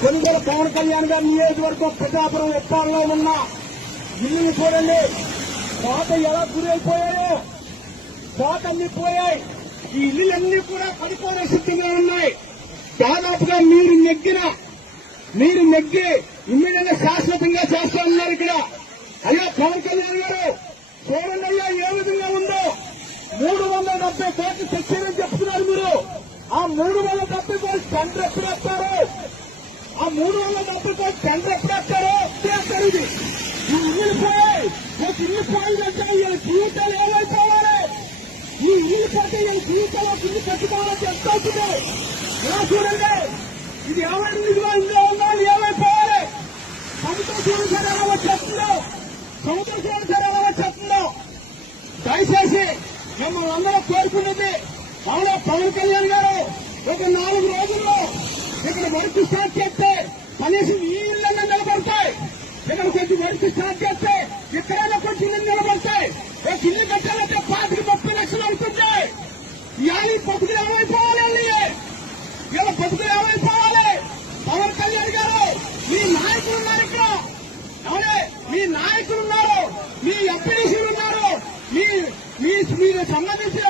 కొనుగోలు పవన్ కళ్యాణ్ గారి నియోజకవర్గం పిఠాపురం ఉప్పాలలో ఉన్న ఇల్లుని చూడండి. కోట ఎలా గురైపోయాయో, కోటన్నీ పోయాయి. ఈ ఇల్లులన్నీ కూడా పడిపోయే స్థితిలో ఉన్నాయి. దాదాపుగా మీరు నెగ్గి ఇమ్మీడియట్గా శాశ్వతంగా చేస్తా ఉన్నారు. ఇక్కడ అయ్యా పవన్ కళ్యాణ్ గారు చూడండి అయ్యా ఏ విధంగా ఉందో. 370 కోట్లు తెచ్చారని చెప్తున్నారు మీరు. ఆ 370 కోట్లు టెండర్ ఎప్పుడు వేస్తారు? ఆ 370 కోట్లు టెండర్ ఎప్పుడు వేస్తారు? చేస్తారు. ఇది ఈ ఇల్లు పోయాయి. ఒక ఇల్లు పోయిందంటే వీళ్ళ జీవితాలు ఏమైపోవాలి? ఈ ఇల్లు పోతే వీళ్ళ జీవితంలో ఇల్లు కట్టుకోవాలని ఎంత అవుతుంది? ఇలా చూడండి, ఇది ఏమైనా ఇదిగో ఇందులో ఉండాలి, ఏమైపోవాలి? సముద్రం చూడండి ఎలా వచ్చేస్తుందో, సముద్రం చూడండి ఎలా వచ్చేస్తుందో. దయచేసి మిమ్మల్ని అందరూ కోరుకున్నది అవునా, పవన్ కళ్యాణ్ గారు ఒక 4 రోజుల్లో ఇక్కడ వర్క్ స్టార్ట్ చేస్తే కనీసం ఈ ఇళ్ళన్నా నిలబడతాయి. ఇక్కడ కొంచెం వర్క్ స్టార్ట్ చేస్తే ఎక్కడైనా కొంచెం ఇల్లు నిలబడతాయి. ఒక ఇల్లు కట్టాలంటే 30 లక్షలు అవుతుంది. ఇవాళ బతుకులు ఏమైపోవాలి? ఇలా బతుకులు ఏమైపోవాలి? పవన్ కళ్యాణ్ గారు మీ నాయకులు ఉన్నారు ఇక్కడ, అవునే మీ నాయకులు ఉన్నారు, మీ ఎంపీడీసీలు ఉన్నారు, మీకు సంబంధించిన